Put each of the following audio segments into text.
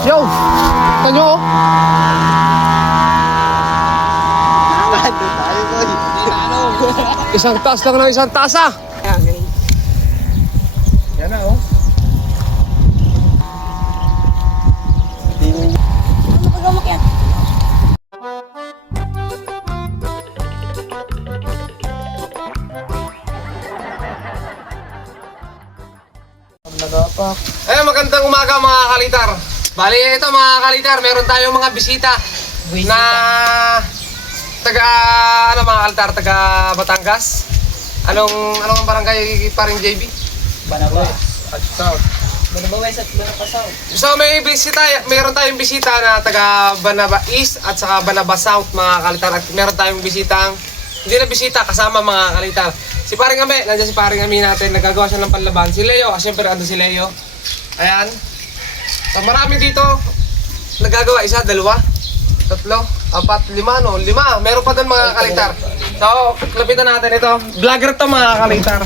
Yo! Tanyo oh! Isang taas lang ng isang tasa! Yan na oh. Ayun, magandang umaga mga kalitar. Bali, ito mga kalitar, meron tayong mga bisita na taga, ano mga kalitar, taga Batangas. Anong barangay pa rin, JB? Banabas at South. Banabas at Banabas South. So may bisita, meron tayong bisita na taga Banaba East at saka Banaba South mga kalitar. At meron tayong bisitang, hindi na bisita, kasama mga kalitar. Si Paring Ame, nandiyan si Paring Ame natin, nagagawa siya ng panlaban. Si Leo, siyempre ando si Leo. Ayan. So marami dito, nagagawa, 1, 2, 3, 4, 5, no? 5. Meron pa doon mga kalitar. So, lapitan natin ito. Vlogger to mga kalitar.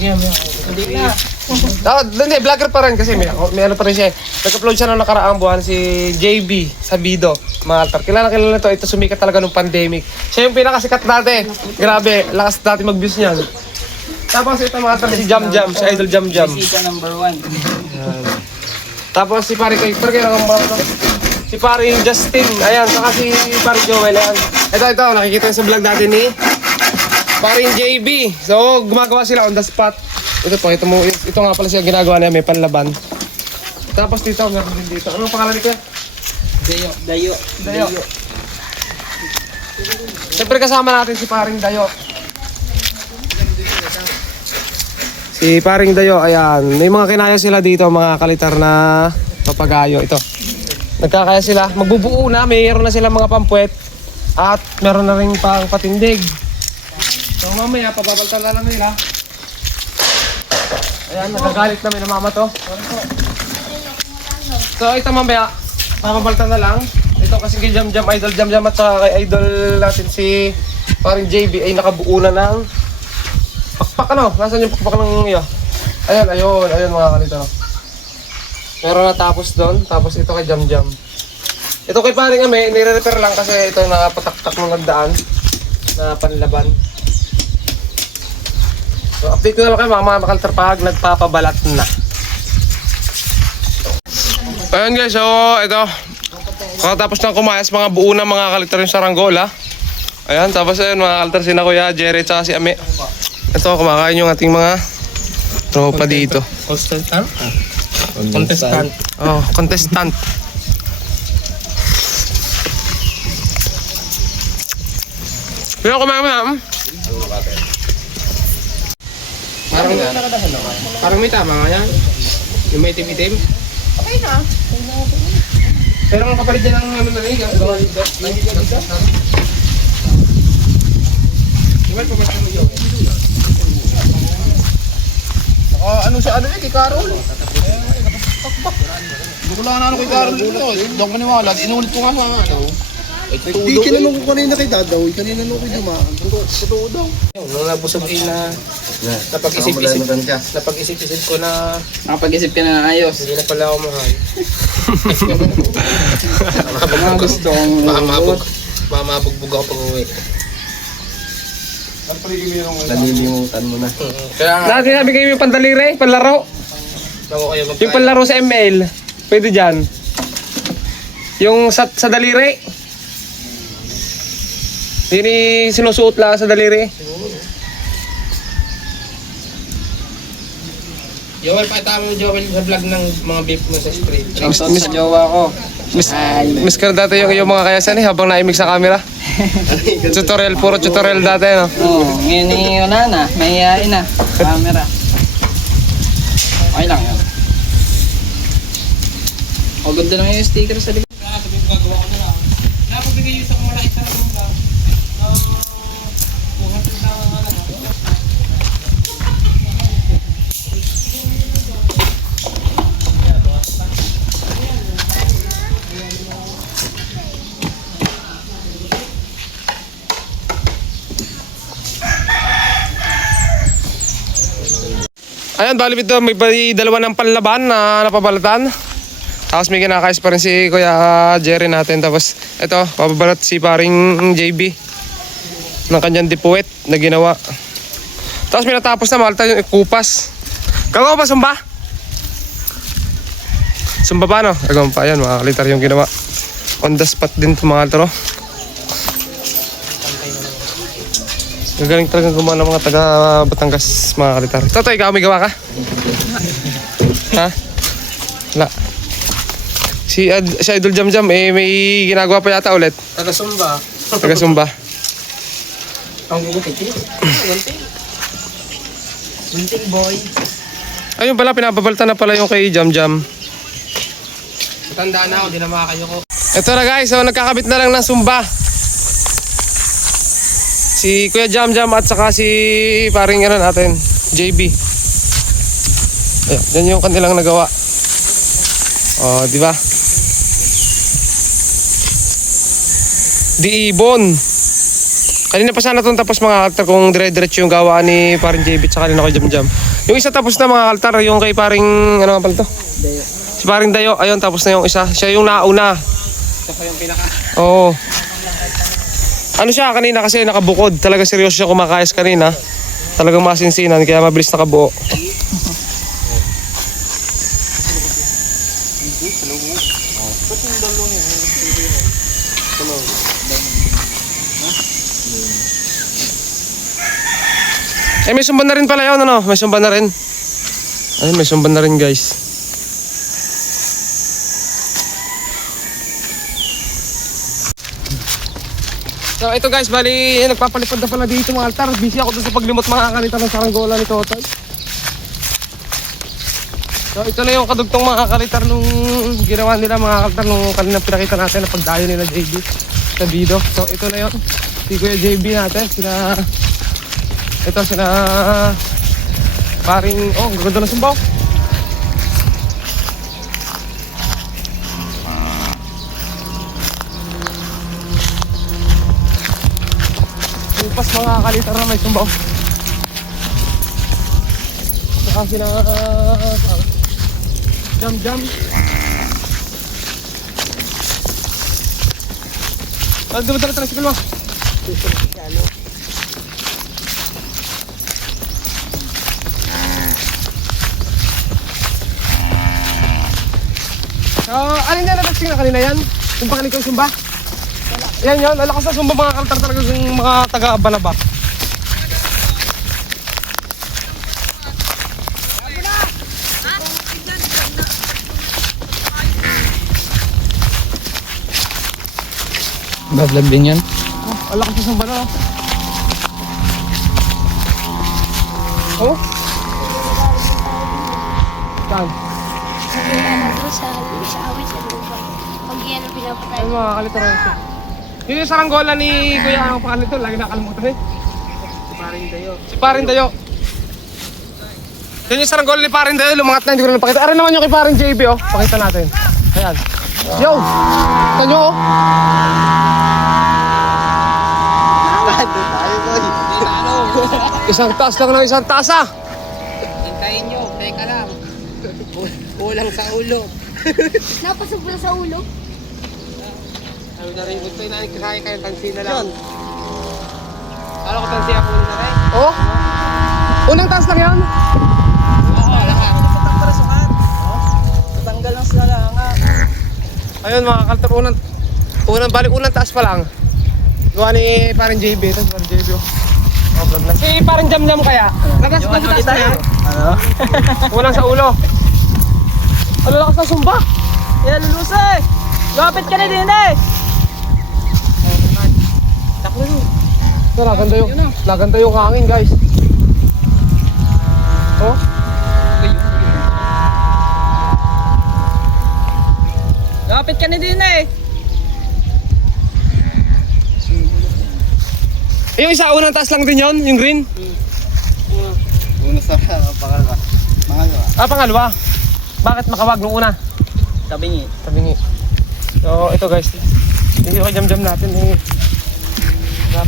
Hindi na. Hindi, vlogger pa rin kasi may ano pa rin siya. Nag-upload siya noong nakaraang buwan si JB Sabido, mga altar. Kilala to, ito sumikat talaga nung pandemic. Siya yung pinakasikat dati. Grabe, lakas dati mag-views niyan. Tapos ito mga altar, si Jam Jam, si Idol Jam Jam. Bisita number 1. Tapos si Pari kay si Pari Justin, ayan, saka si Pari Joel, ayan. Ito, nakikita sa vlog natin ni Pari JB. So, gumagawa sila on the spot. Ito po, ito nga pala siya ginagawa niya, may panlaban. Tapos dito, meron din dito. Anong pangalan nito? Dayo. Siyempre kasama natin si Paring Dayo. Si Paring Dayo, ayan. May mga kinayo sila dito, mga kalitar na papagayo. Ito. Nagkakaya sila. Magbubuo na, mayroon na sila mga pampuwet. At meron na rin pang patindig. So mamaya, pababaltan na lang nila. Ayan, nagagalit na may namama to. So ito mamaya, pababaltan na lang. Ito kasi kay Jam Jam, Idol Jam Jam at saka kay Idol natin si Paring JB ay nakabuo na ng pakpak ano? Nasaan yung pakpak ng iyo? Ayun mga kalito. Meron na tapos doon, tapos ito kay Jam Jam. Ito kay Paring Ame, nire-repair lang kasi ito nakapatak-tak nung nagdaan na panlaban. So update ko na lang kayo mga kaliter pag nagpapabalat na. Ayun guys, so ito. Kakatapos ng kumayas, mga buo na mga kaliter yung saranggola. Ayan, tapos ayun mga kaliter si na Kuya Jerry at si Ame. Ito, kumakain yung ating mga tropa dito. Contestant. Oh, contestant. Pero kumain mo na. Parang may tama nga yan. Yung may itim-itim. Okay na. Pero ang kapalit dyan ng ano na rin. Iwan pa mo yun. Ano siya ano kay Carol? Hindi ko lang ano kay Carol dito. Hindi ako maniwala. Inulit ko nga mga ano. Hindi kinanong ko kanina kay Dadaw. Kanina nung kay Dumakan. Totoo daw. Nung nabusog na napag-isip ko na Nakapag-isip ka na ayos. hindi na pala ako mahal. Mga gusto kong Baka mabugbog ako pag uwi. Nalilimutan mo na. Kaya nga. Dati sabi kayo yung pandalire, panlaro. Yung panlaro sa ML. Pwede dyan. Yung sa daliri. Hindi sinusuot lang sa daliri. Joel, pakita mo Joel sa vlog ng mga beef mo sa street. shoutout sa jowa ko. Miss ka dati yung mga kayasan habang naimig sa camera. Tutorial, puro tutorial dati, no? Oo, ngayon wala na. May hiyain na. Camera. Okay lang yan. O, ganda naman yung sticker sa likod. Gagawa ko na lang. Napabigay yung isang malaki sa lang lang. 200 na lang. Ayan, bali ito may dalawa ng panlaban na napabalatan. Tapos may kinakayos pa rin si Kuya Jerry natin. Tapos ito, papabalat si paring JB ng kanyang dipuwet na ginawa. Tapos may natapos na mga kalitar yung kupas. Gagawa pa sumba? Sumba pa no? Gagawa pa yan mga kalitar yung ginawa. On the spot din ito mga kalitar. Gagaling talagang gumawa ng mga taga Batangas mga kalitar. Toto, ikaw may gawa ka? Ha? Wala. Si Idol Jam Jam eh may ginagawa pa yata ulit. Taga-sumba. Taga Sumba. Ang gugupit. Bunting boy. Ayun pala, pinababalta na pala yung kay Jam Jam. Tandaan na ako, di na makakayo ko. Ito na guys, so nagkakabit na lang ng Sumba. Si Kuya Jam Jam at saka si paring ano natin, JB. Ayan, yan yung kanilang nagawa. Oh, di ba? Di ibon. Kanina pa sana itong tapos mga kaltar kung dire-diretso yung gawa ni paring JB at saka kanina kay Jam Jam. Yung isa tapos na mga kaltar, yung kay paring, ano nga pala to? Dayo. Si paring Dayo, ayun tapos na yung isa. Siya yung nauna. Ito pa yung pinaka. Oo. Ano siya kanina kasi nakabukod. Talaga seryoso siya kumakayas kanina. Talagang masinsinan kaya mabilis nakabuo. Eh may sumban na rin pala yun ano? May sumban na rin. Ayun may sumban na rin guys. So ito guys, bali nagpapalipad na pala dito mga altar. Busy ako dun sa paglimot mga kanita ng saranggola ni Totoy. So ito na yung kadugtong mga kalitar nung ginawa nila mga kalitar nung kanina pinakita natin na pagdayo nila JB sa Bido. So ito na yun, si Kuya JB natin, sina paring, oh ang ganda ng sumbaw. Pas mga kalitar na may sumbaw. Saka sila Jam Jam. Dala tricycle mo. So, alin na natagsing na kanina yan? Yung pakalig yung sumba? Yan yun, lalakas na sumba mga kaltar talaga yung mga taga-Banaba. Badlag din yan. Oh, lalakas na sumba na. Oh? Saan? Sa awit sa lupa. Pag yan ang pinapatay. Ay mga kaltar na. Yun yung saranggola ni Kuya ang pangalan nito, lagi nakalimutan eh. Paring dayo. Si Paring Dayo. Yun yung saranggola ni Paring Dayo, lumangat na, hindi ko na napakita. Aray naman yung kay Paring JB oh, pakita natin. Ayan. Yo! Kita nyo oh. Isang taas lang ng isang tasa. Hintayin nyo, teka lang. Kulang sa ulo. Napasubra sa ulo. Ano na rin, ito yung nakikasaya kayo, tansi na lang. Kala ko tansi ako na rin. Oh? Unang taas lang yan? Oo, lahat. Para sukat. Tatanggal lang sila lang nga. Ayun mga kaltar, unang taas pa lang. Gawa ni parang JB, ito si parang JB oh. Oh, vlog na. Si parang Jam Jam kaya. Lagas Yung pa ano taas kita na yan. Ano? Unang sa ulo. Ano lakas na sumba? Yan, lulusay! Lapit ka na din eh! Takbo nyo. Ito, naganda yung hangin guys. Oh? Lapit ka na din eh! Yung isa, unang taas lang din yon, yung green? Una sa pangalawa. Ah, pangalawa. Bakit makawag nung una? Tabingi. Tabingi. So, ito guys. Hindi ko jam-jam natin eh.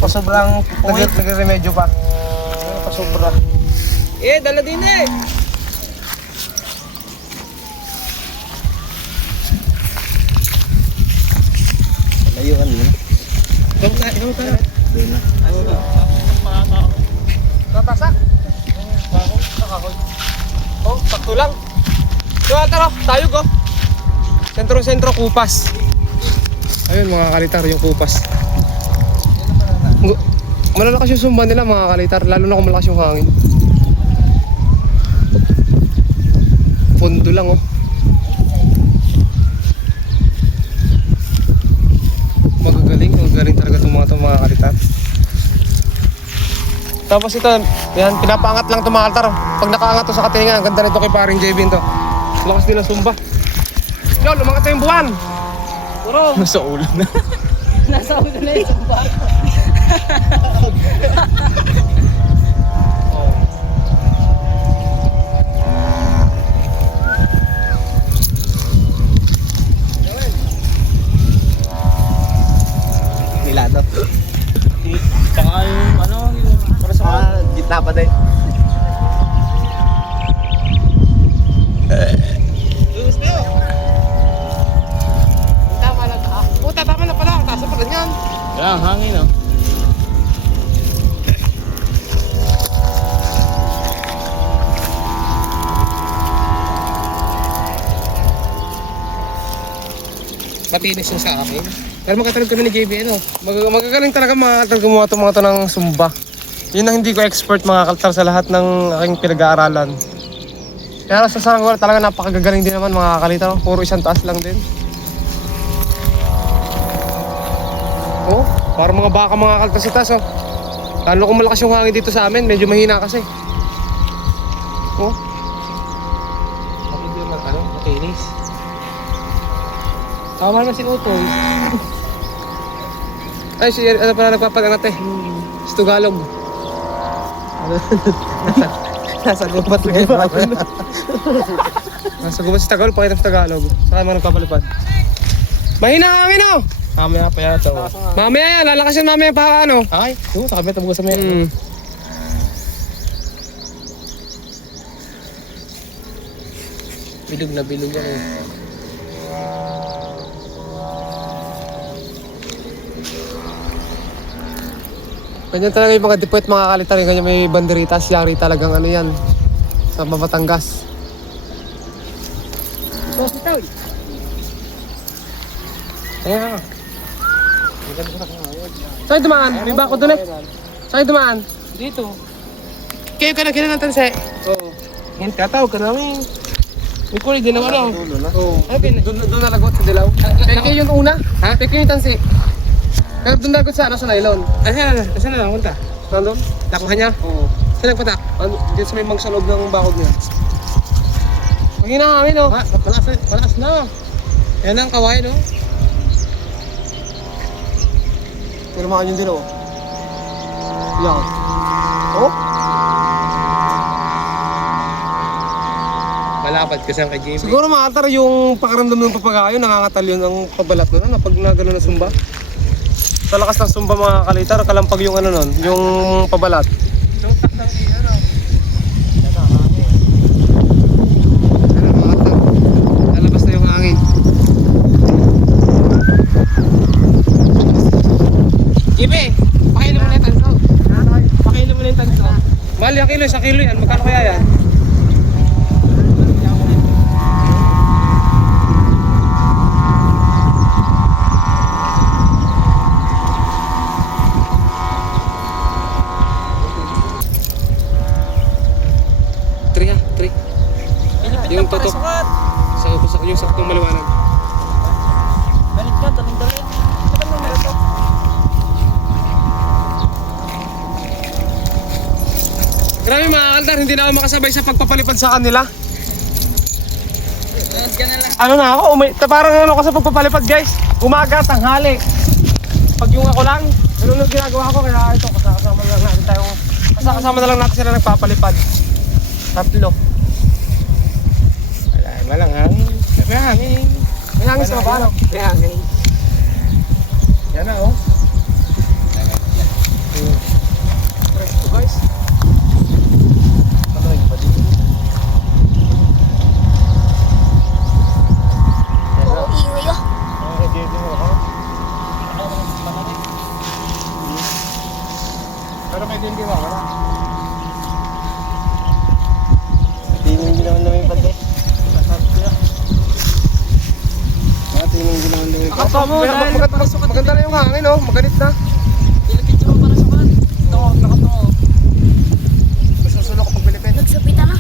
Sobrang puwit. Nagre-remedyo pa. Pasobra. Eh, dala din eh! Ikaw tayo. Tatasak. Nakahoy. Oh, sakto lang. So, tara, tayo go. Sentro-sentro, Kupas. Ayun mga kalitar, yung Kupas. Malalakas yung sumba nila mga kalitar, lalo na kung malakas yung hangin. Pondo lang oh. Magagaling talaga itong mga kalitar. Tapos ito, yan, pinapaangat lang itong mga kalitar. Pag nakaangat to sa katinga, ang ganda nito kay paring JB to. Lakas din ang sumba. Yo, lumangat na yung buwan. Puro, Nasa ulo na. nasa ulo na yung sumba. Nilado. Tsaka yung ano, yung para sa Gitna pa din. Tama na ta. Puta, tama na pala. Taas pa ganyan. Kaya hangin oh. Matinis yung sa akin. Pero magkatalog kami ni JB, ano? Magagaling talaga mga kaltar gumawa itong mga to ng sumba. Yun ang hindi ko expert mga kaltar sa lahat ng aking pinag-aaralan. Kaya sa saranggola talaga napakagagaling din naman mga kalita. Puro isang taas lang din. Oh, para mga baka mga kaltar sa taas oh. Lalo kung malakas yung hangin dito sa amin, medyo mahina kasi. Oh. Bakit di naman ano, matinis. Tama naman si Utoy. Ay, si ano pala nagpapalangat eh. Si Tugalog. Nasa gubat na yun. Nasa gubat si Tagalog, pakita sa Tagalog. Saka mga nagpapalipad. Mahina ang hangin oh! Mamaya pa yata oh. Mamaya yan, lalakas yan mamaya pa ano. Ay, sa kabit ang bukas sa meron. Bilog na bilog yan eh. Ganyan talaga yung mga dipuet mga kalitar, yung ganyan may banderitas, yari talagang ano yan sa Batangas. Ayan. Saan dumaan? May bako doon eh. Saan dumaan? Dito. Kayo ka na kinanatan sa Oo. hindi tatawag ka namin. May kulay din naman ako. Oo. Ay, doon nalagot sa dilaw. Peke yung una? Ha? Peke yung tansi. Pero doon nalagot sa ano sa nylon. Saan na lang punta? Nandun? Takuhan niya? Oo. Saan nagpatak? Ano? Dito sa may bang sa loob ng bakod niya. Magina kami no? Malas na. Yan ang kawain no? Pero makan yun din oh. Yan. Oh? Malapad kasi ang kay JB. Siguro maatar yung pakaramdam ng papagayo, nangangatal yun ang pabalat nun, pag nagano na sumba. Sa lakas ng sumba mga kalitar, kalampag yung ano nun, yung pabalat. Lutak ng ano. Ano maatar, lalabas na yung hangin. Ibe, pakailan mo na yung tanso. Pakailan mo na yung tanso. Mahal yung kilo, 1 kilo yan, magkano kaya yan? Yung totok sa yung saktong maliwanag. Balik ka, daling-dali. Saka mo meron to. Grabe mga kaltar, hindi na ako makasabay sa pagpapalipad sa kanila. Ano na ako, parang ano ka sa pagpapalipad guys. Umaga, tanghali. Pag yung ako lang, ganun ang ginagawa ko. Kaya ito, kasama na lang natin tayo. Kasama na lang natin sila nagpapalipad. Tatlo. Walang hangin. May hangin. May hangin sa baba, no? May hangin. Yan na, oh. Presto, guys. Ano yung padi? Oo, ingay ah. dyan di ba? Wala. Hindi naman lumipad eh. Maganda na yung hangin, oh. Maganit na. Pilipid mo para sa kan. Ito, nakatungo. Masusunod ko pag Pilipin. Nagsupita na.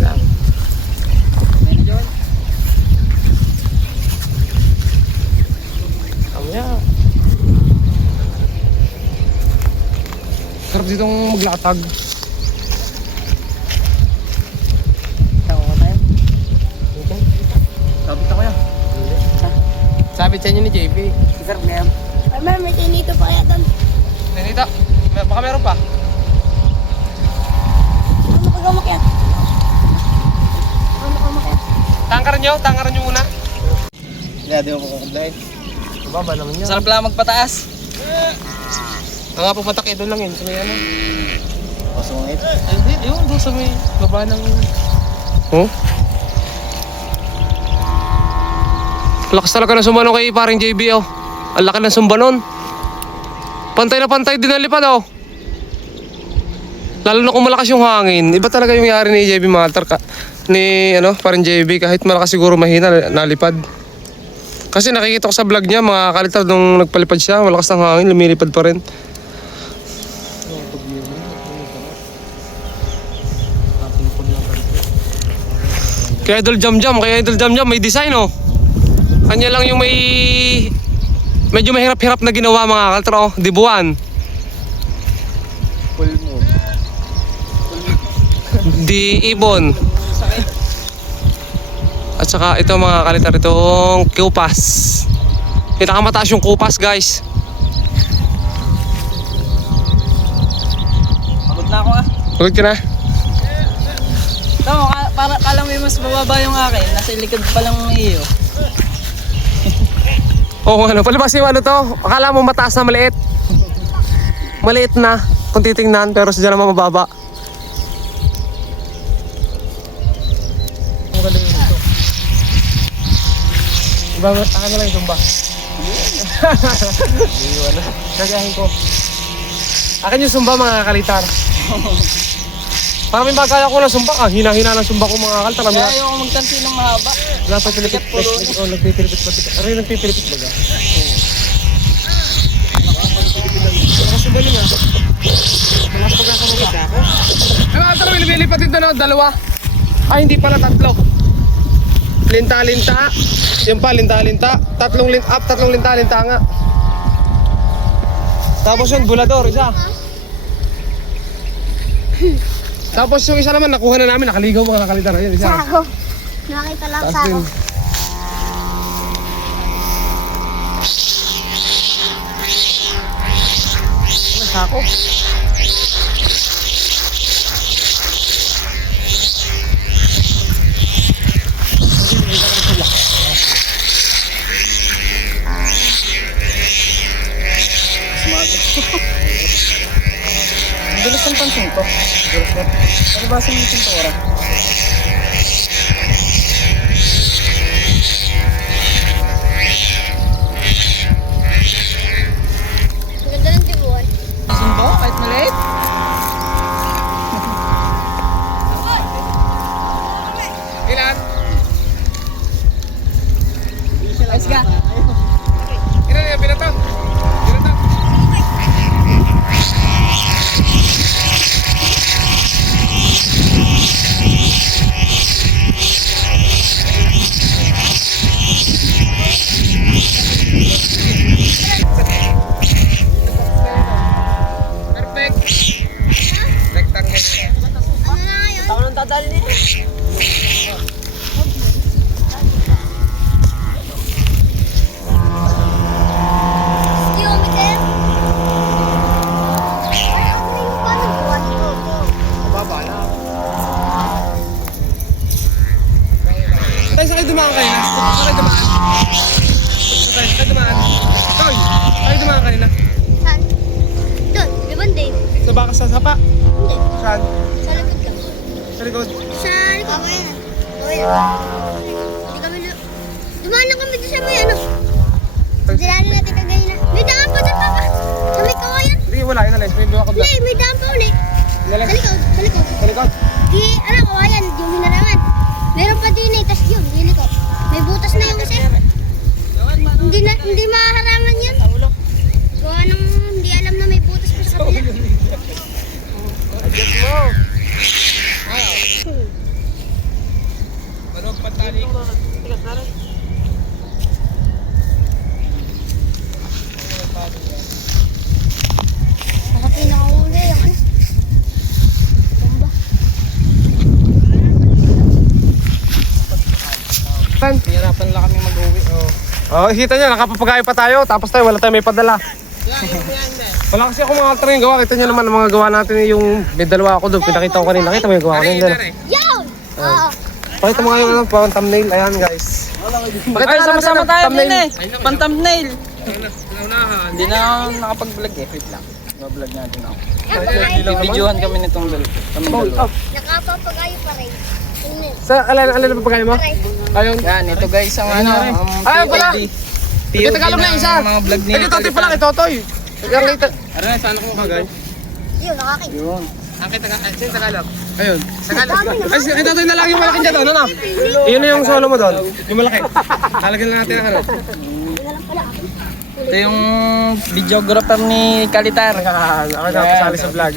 Alam. Ayun, John. Kanya. Sarap ditong maglatag. Tawa ko tayo. Sabit ako yan. Sabit sa inyo ni JP. Sarap na yan. Ay, ma'am, may tinito pa kaya doon. Nanita, baka meron pa. Ano ka gamakyat? Ano ka makyat? Tangkaran nyo muna. Hindi, di mo kukumplain. Baba naman yan. Sarap lang magpataas. Ang nga pumatak eh, doon lang yun. Sa may ano. Pasungit. Hindi, yun, doon sa may baba ng... Oh? Lakas talaga ng sumba kay paring JB, oh. Ang laki ng sumba nun. Pantay na pantay din ang lipad, oh. Lalo na kung malakas yung hangin. Iba talaga yung yari ni JB Maltar ni paring JB. Kahit malakas siguro mahina, nalipad. Kasi nakikita ko sa vlog niya, mga kalitar nung nagpalipad siya, malakas ng hangin, lumilipad pa rin. Kaya Idol Jam Jam, may design, oh. Kanya lang yung may medyo mahirap-hirap na ginawa mga kaltra, oh. Dibuan. Full moon. Di ibon. At saka ito mga kalitar, itong kupas. Pinakamataas yung kupas, guys. Pagod na ako ah. Pagod ka na? Tama, para kala mo yung mas bababa yung akin. Nasa likod pa lang ng iyo. Oo, palibas yung ano to. Akala mo mataas na maliit. Maliit na kung titingnan, pero sadya naman mababa. Maganda yung ito. Diba, akin na lang yung sumba. Gagahin ko. Akin yung sumba mga kalitar. Para may bagaya ko ng sumba ka. Hina-hina ng sumba ko mga kalitar. Kaya ayoko magtansi ng mahaba. Wala pa pilipit. Oo, nagpipilipit pa. Aray, nagpipilipit ba ga? Oo. Kasi galing ah. Mas pagkakamagit ako. Ay, mga tara, lumilipat din na dalawa. Ay, hindi pala, tatlo. Linta-linta. Yan pa, linta-linta. Tatlong linta-linta nga. Tapos yung bulador, isa. Tapos yung isa naman, nakuha na namin. Nakaligaw mga kakalitar. Ayan, isa. Sako. Nakita lang Taas sako. din. Sako. Ang bilis ng pansin ko. Ano ba sa mga pintura? Ang ganda ng dibuan. Sumbo? Kahit maliit? Ilan? Let's go. Ilan yung pinatang? Pinatang. Perfect. Rectangle. Ano na yun? Tao nang tadali niya. Geometer? Ay, ako rin pa nagbuwan ko. Mababa na. Tayo sa kayo dumaan kanina. Sa kayo dumaan. Sa kayo dumaan. Toy! Kayo dumaan kanina. Saan? Doon, di ba din? Sa baka sa sapa. Hindi. Saan? Sa likod lang. Sa likod. Sa likod. Okay na. Okay na. Hindi kami na... Dumaan lang kami doon sa may ano. Sa dilanan natin May daan pa dyan, Papa. Sa may kawayan. Hindi, wala. Inalis. May buha ko doon. Hindi, may daan pa ulit. Inalis. Sa likod, sa likod. Sa likod. Di, kawayan, yung hinarangan. Meron pa din eh, tas yun, di likod. May butas na yung isa. Hindi maharangan yun. Gawa nang hindi alam na may butas pa sa kabila. Adjust mo. Ano patali? Tigas na rin. Saka pinakahuli yung ano. Bomba. Hirapan lang kami mag-uwi. Oh, kita niyo, nakapapagayo pa tayo. Tapos tayo, wala tayong may padala. Wala kasi ako mga altar yung gawa. Kita niyo naman ang mga gawa natin yung may dalawa ako doon. Pinakita ko kanina. Nakita mo yung gawa ko yun. Yun! Oo. Pakita mo nga yung pang thumbnail. Ayan guys. Pakita Ay, nga sama-sama natin tayo ang din eh. Pan-thumbnail. Hindi na ako nakapag-vlog eh. Wait lang. Vlog natin ako. Bibidyohan kami nitong dalawa. Nakapapagayo pa rin. Tingnan. Sa alin na papagayo mo? Pare. Ayun. Yan, ito guys ang ano, ang Ay, pala. POD. Ito Tagalog na isa. Mga vlog ni Ito Totoy pala kay Totoy. Yung later. Ano na, saan ako magay? Yun, nakakin. Yun. Ang kita Tagalog. Ayun. Tagalog. Ay, si Totoy na lang yung malaki dyan. Ano na? Iyon na yung solo mo doon. Yung malaki. Lalagyan na natin ang ano. Ito yung videographer ni Kalitar. Ako na kasali sa vlog.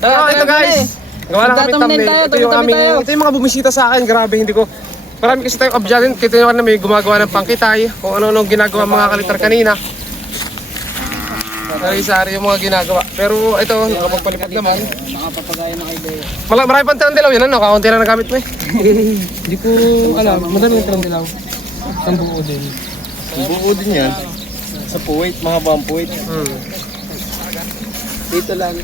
Tara, Oh, ito guys. Gawa na kami Magtatamnin thumbnail. tayo, Ito yung tabi-tabi aming, tayo. ito yung mga bumisita sa akin. Grabe, hindi ko. Marami kasi tayong obdyan. Kita nyo na may gumagawa ng pangkitay. Kung ano-ano ginagawa mga kalitar kanina. Sari-sari yung mga ginagawa. Pero ito, nakapagpalipad naman. Nakapapagayo na kay Bea. Marami pang tirandilaw yan, ano? Kakaunti lang nagamit mo eh. Hindi ko alam. Madami yung tirandilaw. Ang buo din. Buo din yan. Sa puwit, mahabang puwit. Dito lang.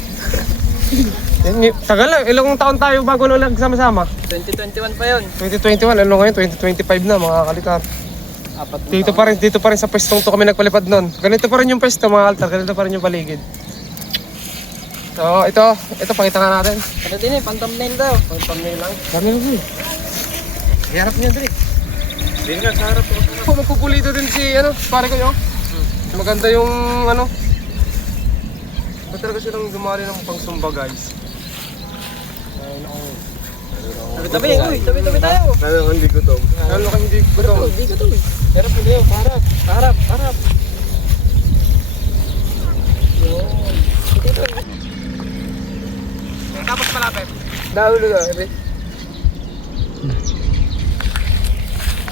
Tagal lang. Ilang taon tayo bago nung nagsama-sama? 2021 pa yun. 2021. Ano ngayon? 2025 na mga kalitar. Apat na Dito pa rin sa pwestong to kami nagpalipad nun. Ganito pa rin yung pwesto mga altar. Ganito pa rin yung paligid. So, ito pakita nga natin. Ano din eh, pan-thumbnail daw. Pang-thumbnail lang. Dami lang din. Harap niya din. Hindi nga, sa harap. Magpupulito din si, pare ko yun. Maganda yung, Ba't talaga silang dumali ng pangsumba, guys? Tabi-tabi, uy, tabi-tabi tayo. Kaya hindi ko to. Lalo kang hindi gutom. Hindi ko to eh. Harap mo yun, harap. Harap. Tapos malapit. Dahulo na.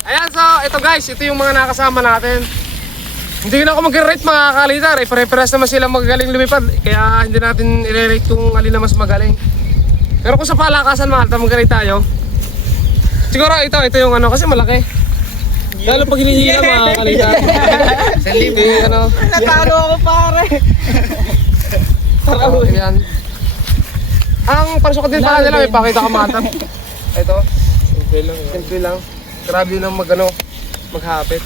Ayan, so ito guys, ito yung mga nakasama natin. Hindi na ako mag-rate mga kalitar, pare-pares naman sila magaling lumipad. Kaya hindi natin i-rate kung alin na mas magaling. Pero kung sa palakasan mga alta, mag-rate tayo. Siguro ito yung kasi malaki. Lalo pag hinihila mga kalitar. Ito yung Natalo ako pare. Ayan. Ang pasukat din pala nila, may pakita ka mga alta. Ito, simple lang. Grabe yun ang maghapit.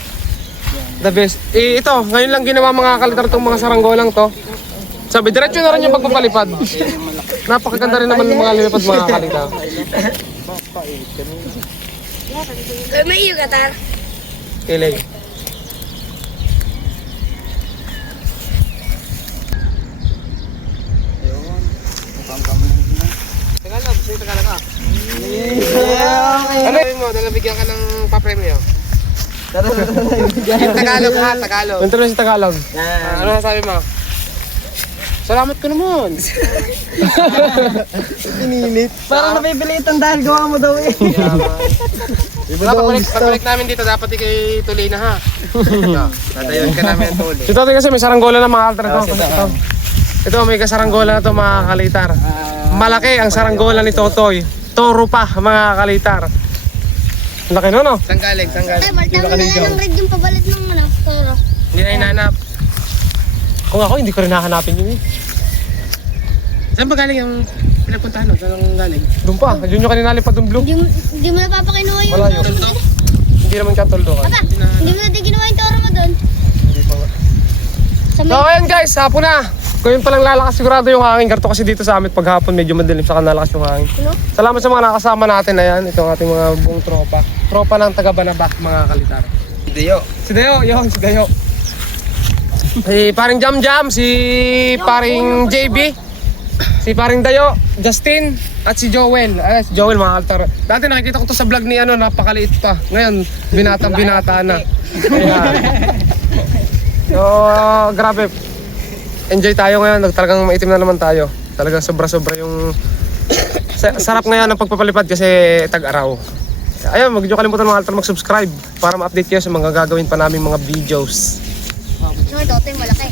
The best. Ito, ngayon lang ginawa mga kalitar itong mga saranggolang to. Sabi, diretso na rin yung pagpapalipad. Napakaganda rin naman ng mga lipad mga kalitar. May iyo ka, Tar. Kilig. Tagalog, sa'yo Tagalog ka. Ano yun mo, nalabigyan ka ng papremyo? Tagalog ha, Tagalog. Punta na si Tagalog. Ano sabi mo? Salamat ko naman. Ininit. Parang nabibilitan dahil gawa mo daw eh. Pagbalik namin dito, dapat ikay tuloy na ha. Tatayon ka namin ang tuloy. Ito kasi may saranggola na mga altar ito. Ito may kasaranggola na ito mga kalitar. Malaki ang saranggola ni Totoy. Toro pa mga kalitar. Laki no? Saan galing? Ay, maltama na lang ng red yung pabalit ng toro. Hindi na hinahanap. Kung ako, hindi ko rin hahanapin yun eh. Saan ba galing yung pinapuntahan mo? Saan ang galing? Doon pa. Yun yung kanina lipad ng blue. Hindi mo napapakinuha yung Malayo. toro mo. Hindi naman siya toldo ka. Papa, hindi mo natin kinuha yung toro mo doon. Hindi pa nga. Sa So ayan guys, hapon na. Kung yun palang lalakas sigurado yung hangin. Karto kasi dito sa amin pag hapon medyo madilim saka nalakas yung hangin. Ano? Salamat sa mga nakasama natin. Ayan, ito ang ating mga buong tropa. Tropa ng taga Banaba, mga kalitar. Deo. Si Deo, yun, si Deo. Si paring Jam Jam, si paring JB, si paring Dayo, Justin, at si Joel. Si Joel mga altar. Dati nakikita ko to sa vlog ni ano, napakaliit pa. Ngayon, binata na. Ayan. So, grabe. Enjoy tayo ngayon. Talagang maitim na naman tayo. Talagang sobra-sobra yung sarap ngayon ng pagpapalipad kasi tag-araw. Ayun, huwag niyo kalimutan mga altar mag-subscribe para ma-update kayo sa mga gagawin pa namin mga videos. So, ito, malaki.